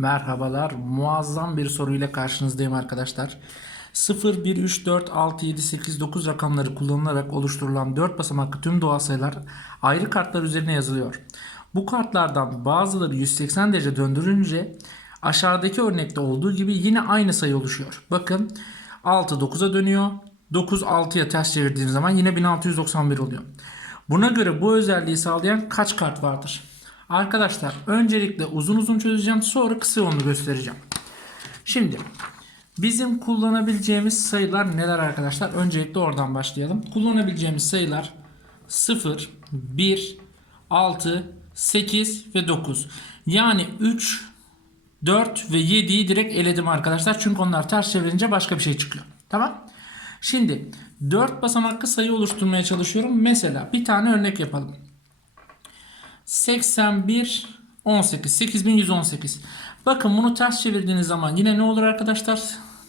Merhabalar. Muazzam bir soruyla karşınızdayım arkadaşlar. 0, 1, 3, 4, 6, 7, 8, 9 rakamları kullanılarak oluşturulan 4 basamaklı tüm doğal sayılar ayrı kartlar üzerine yazılıyor. Bu kartlardan bazıları 180 derece döndürünce aşağıdaki örnekte olduğu gibi yine aynı sayı oluşuyor. Bakın 6 9'a dönüyor. 9 6'ya ters çevirdiğiniz zaman yine 1691 oluyor. Buna göre bu özelliği sağlayan kaç kart vardır? Arkadaşlar öncelikle uzun uzun çözeceğim sonra kısa yolunu göstereceğim. Şimdi bizim kullanabileceğimiz sayılar neler arkadaşlar? Öncelikle oradan başlayalım. Kullanabileceğimiz sayılar 0, 1, 6, 8 ve 9. Yani 3, 4 ve 7'yi direkt eledim arkadaşlar. Çünkü onlar ters çevirince başka bir şey çıkıyor. Tamam? Şimdi 4 basamaklı sayı oluşturmaya çalışıyorum. Mesela bir tane örnek yapalım. 81 18 8118. Bakın bunu ters çevirdiğiniz zaman yine ne olur arkadaşlar?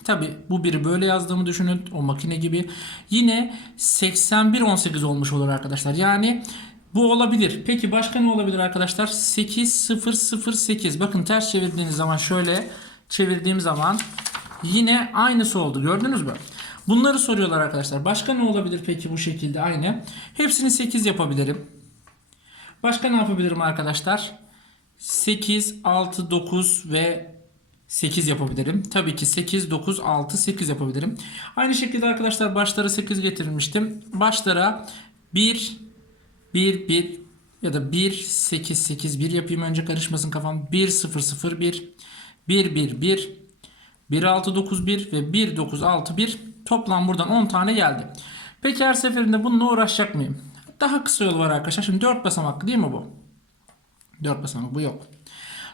Tabi bu biri böyle yazdığımı düşünün o makine gibi. Yine 81 18 olmuş olur arkadaşlar. Yani bu olabilir. Peki başka ne olabilir arkadaşlar? 8008. Bakın ters çevirdiğiniz zaman şöyle çevirdiğim zaman yine aynısı oldu. Gördünüz mü? Bunları soruyorlar arkadaşlar. Başka ne olabilir peki bu şekilde aynı? Hepsini 8 yapabilirim. Başka ne yapabilirim arkadaşlar? 8, 6, 9 ve 8 yapabilirim. Tabii ki 8, 9, 6, 8 yapabilirim. Aynı şekilde arkadaşlar başlara 8 getirmiştim. Başlara 1, 1, 1 ya da 1, 8, 8, 1 yapayım önce karışmasın kafam. 1, 0, 0, 1, 1, 1, 1, 1, 6, 9, 1 ve 1, 9, 6, 1. Toplam buradan 10 tane geldi. Peki her seferinde bununla uğraşacak mıyım? Daha kısa yolu var arkadaşlar. Şimdi 4 basamaklı değil mi bu? 4 basamak bu yok.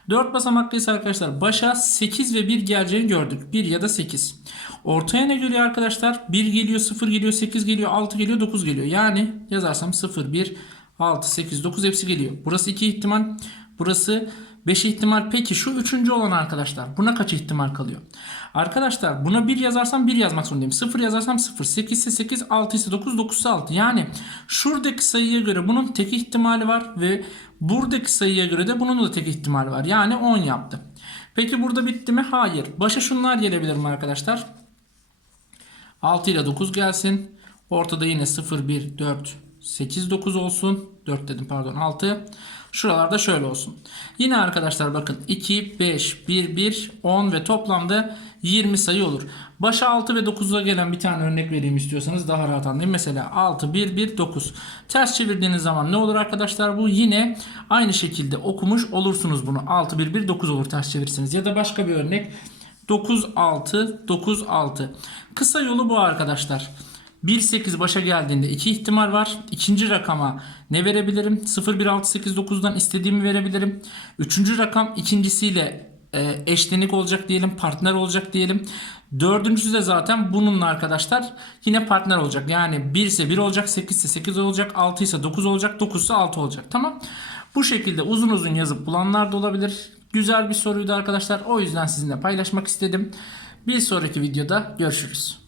4 basamaklıysa arkadaşlar başa 8 ve 1 geleceğini gördük. 1 ya da 8. Ortaya ne geliyor arkadaşlar? 1 geliyor, 0 geliyor, 8 geliyor, 6 geliyor, 9 geliyor. Yani yazarsam 0, 1, 6, 8, 9 hepsi geliyor. Burası 2 ihtimal. Burası 5 ihtimal. Peki şu üçüncü olan arkadaşlar. Buna kaç ihtimal kalıyor? Arkadaşlar buna 1 yazarsam 1 yazmak zorundayım. 0 yazarsam 0. 8 ise 8. 6 ise 9. 9 ise 6. Yani şuradaki sayıya göre bunun tek ihtimali var. Ve buradaki sayıya göre de bunun da tek ihtimali var. Yani 10 yaptı. Peki burada bitti mi? Hayır. Başa şunlar gelebilir mi arkadaşlar? 6 ile 9 gelsin. Ortada yine 0, 1, 4, 8, 9 olsun. 4 dedim pardon 6. Şuralarda şöyle olsun. Yine arkadaşlar bakın 2, 5, 1, 1, 10 ve toplamda 20 sayı olur. Başa 6 ve 9'a gelen bir tane örnek vereyim istiyorsanız daha rahat anlayayım. Mesela 6, 1, 1, 9. Ters çevirdiğiniz zaman ne olur arkadaşlar? Bu yine aynı şekilde okumuş olursunuz bunu. 6, 1, 1, 9 olur ters çevirirseniz. Ya da başka bir örnek. 9, 6, 9, 6. Kısa yolu bu arkadaşlar. 1-8 başa geldiğinde iki ihtimal var. İkinci rakama ne verebilirim? 0, 1, 6, 8, 9'dan istediğimi verebilirim. Üçüncü rakam ikincisiyle e, eşlenik olacak diyelim. Partner olacak diyelim. Dördüncüsü de zaten bununla arkadaşlar yine partner olacak. Yani 1 ise 1 olacak, 8 ise 8 olacak, 6 ise 9 olacak, 9 ise 6 olacak. Tamam. Bu şekilde uzun uzun yazıp bulanlar da olabilir. Güzel bir soruydu arkadaşlar. O yüzden sizinle paylaşmak istedim. Bir sonraki videoda görüşürüz.